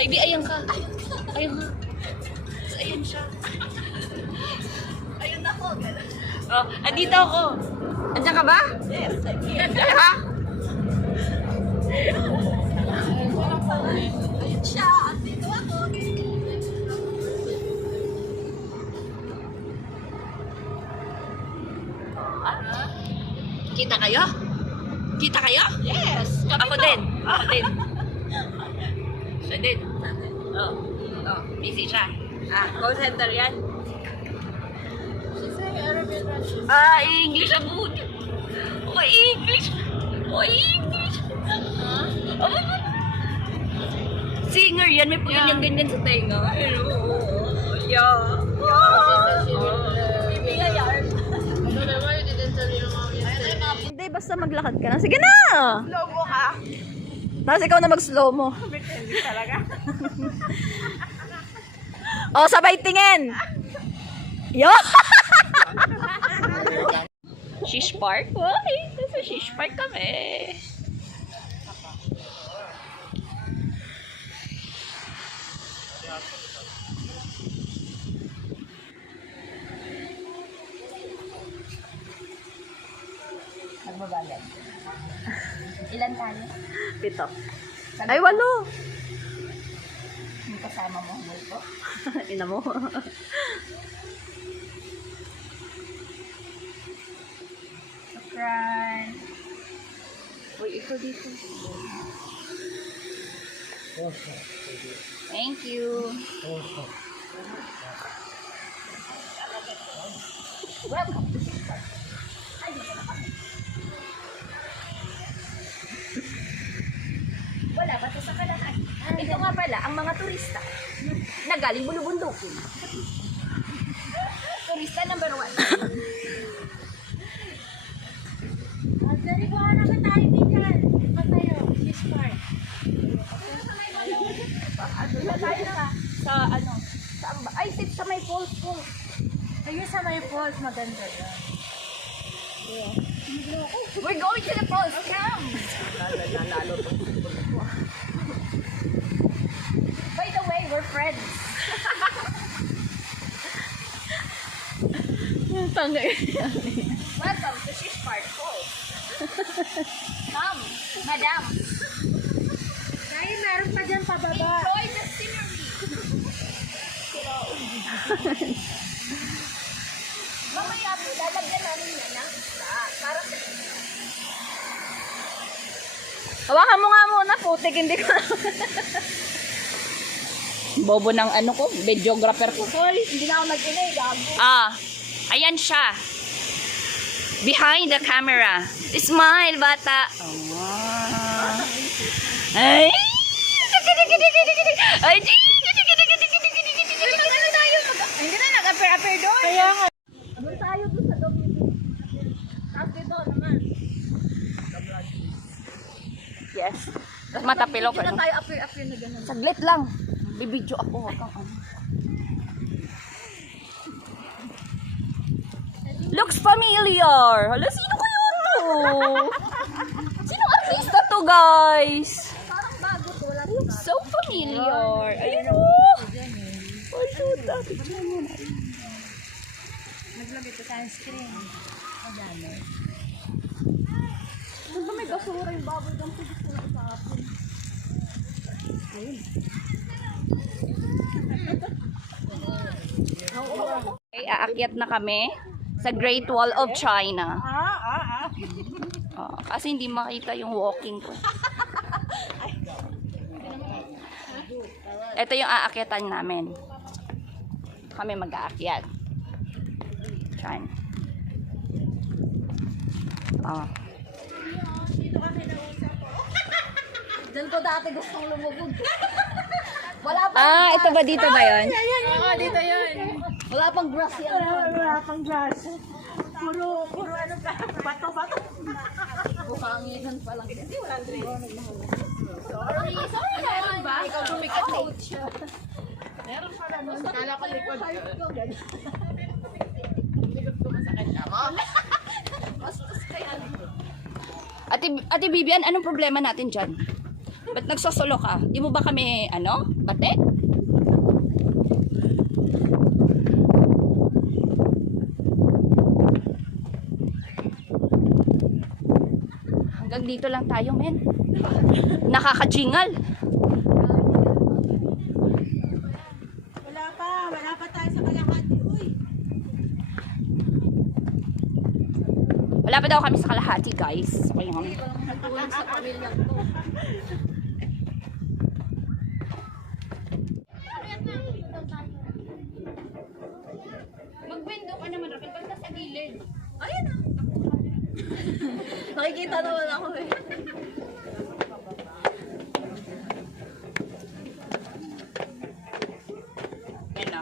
Ivy, ayan ka. Ayan ka. Ayan siya. Ayun ako. Oh, andito ako. Andiyan ka ba? Yes, I'm here. Andiyan ka? Ayun siya. Andito ako. Kita kayo? Kita kayo? Yes. Ako din. Ako din. Siya din. Oh. Oh, busy siya. Call center yan. She's saying Arabian Russian. English ang buti. Oh, English. Oh, English. Oh, singer yan. May pagin yung ganyan sa tenga. Hello. Yeah. Hindi, basta maglakad ka na. Sige na! Slow mo ka. Tapos ikaw na mag-slow mo. Hindi talaga. Oh, sabay tingin! Yo! Shish Park? Uy, nasa Shish Park kami. Nagbabalan. Ilan tayo? 7. Ay, 8. Yung kasama mo, multo? Ina mo. Surprise! Uy, ito dito. Thank you. Welcome to Shish Park. Ay, dito na kami. Wala ba ito sa Kalahan? Ito nga pala, ang mga turista na galing bulubundukin. Turista number 1. Dari ko naman tayo dyan. Ito tayo, Shish Park. Ano tayo na sa ano? Ay, sit sa may falls po. Ayun sa may falls, maganda yan. Yeah. We're going to the falls. Come! Lalo to. By the way, we're friends. Tangga Welcome to Shish Park Falls. Come, madam. Dahil meron pa dyan pababa. Enjoy the scenery. Mamaya po, lalagyan namin yan ng isa. Para sa Hawakan mo nga muna, putik, hindi ko bobo ng ano ko, videographer ko. sorry, hindi na ako nag-inay. Gago. Ayan siya. Behind the camera. Smile, bata. Ay! Ay! Hindi na nag-appear doon. Kaya nga. Doon tayo doon sa WB. Tapos dito naman. Yes. Tapos matapilok. Hindi na tayo appear na gano'n. Saglit lang. Bibidyo ako. Wag kang ano. Looks familiar. Hala, sino kaya to? Sino artista to, guys? Parang bago to. Wala rin ba? So familiar. Ayun o. Ay, suta. Picture mo na. Naglagay ito sunscreen. Madami. Doon ba may basura yung baboy doon? Pwede ko na isapin. Okay, aakyat na kami sa Great Wall of China. Kasi hindi makita yung walking ko. Ito yung aakyatan namin. Kami mag-aakyat. Diyan. Diyan ko dati gustong lumubog. Wala pa. Ito ba dito ba yun? Oo, dito yun. Wala pang grass yan. Wala pang glass. Puro ano ka, bato. Bukanginan pa lang. Hindi, wala rin. Sorry. Meron ba? Ikaw bumikit coach. Meron pala nun. Kala ko likod. Mas kaya. Ate Vivian, anong problema natin dyan? Ba't nagsosolo ka? Di mo ba kami, bate? Hanggang dito lang tayo, men. Nakakajingal. Wala pa tayo sa kalahati. Uy. Wala pa daw kami sa kalahati, guys. Okay, Walang nagtulong sa pamilyang to. mag-window ka naman, Raquel. Pagka sa gilid. Ayun na. Nakikita naman ako eh. Yan na.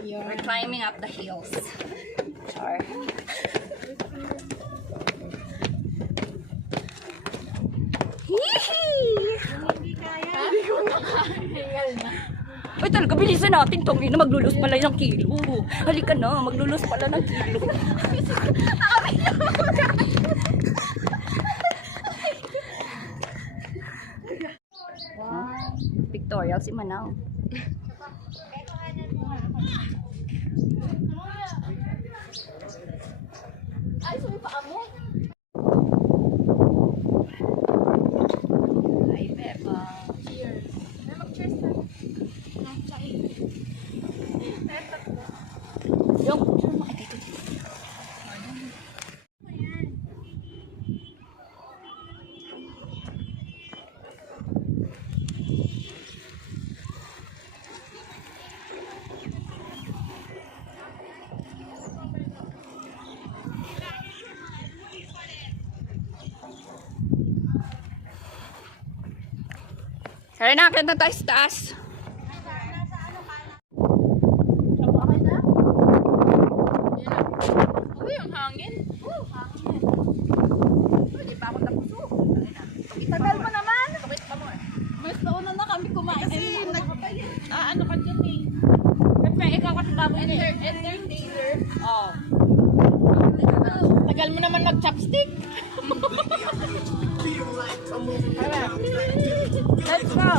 We're climbing up the hills. Char. Ay, talaga, bilisan natin tong ina. Maglulus pala ng kilo. Halika na, maglulus pala ng kilo. Pictorial si Manang. Ay, sumi pa mo. Ay, Pepa. Cheers. May mag-cheers na. Yung, Tara na, kanta tayo sa taas. Uy, ang hangin. Hindi pa ako tapos. Tagal mo naman. Mas nauna na kami kumain. Kasi Ano ka dyan eh. Pepe, ikaw kasi baboy na eh. Entertainer. Oh. Tagal mo naman mag-chopstick. Let's go.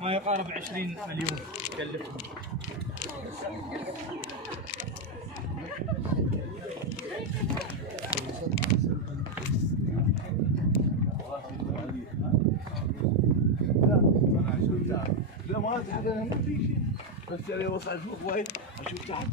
ما يقارب 20 مليون كلفهم. لا ما تحت انا ما في شيء بس يعني وصلت فوق وايد اشوف تحت.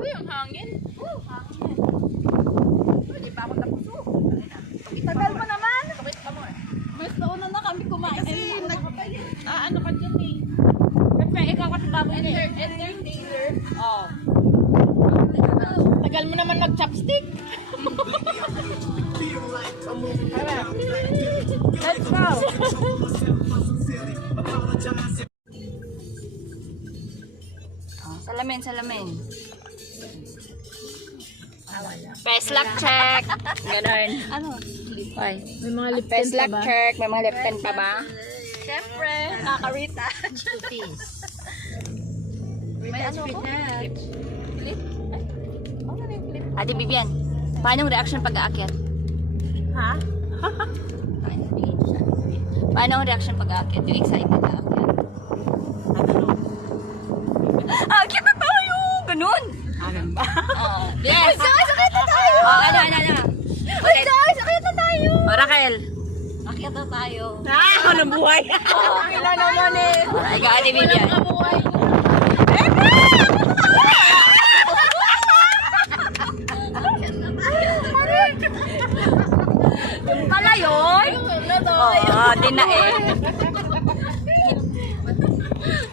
Uy, ang hangin. Hindi pa ako tapos. Tagal mo naman. Mas nauna na kami kumain. Kasi Ano ka dyan eh. Pepe, ikaw kasi baboy na eh. Entertainer. Oh. Tagal mo naman mag-chopstick. Let's go. Salamin, salamin. Peslak check. Ganon. ano? Ay. May mga lip Peslak check. May mga lip tint pa ba? Siyempre, kakarita. May ano ko? Flip? Ay, ano na yung flip? Ate Vivian, paano ang reaction pag aakyat? Ha? Paano ang reaction pag aakyat? Yung excited na aakyat? Aakyat na tayo! Ganun! Alam ba? Yes! Guys, sakit na tayo! Ano? Ulit! Guys, sakit na tayo! Raquel! Aakyat na tayo. Ako ng buhay. Kailan naman eh. Ikaw, Ate Vivian. Kabuhay ko. Pala yun? Ayun na tayo. Oo, din na eh.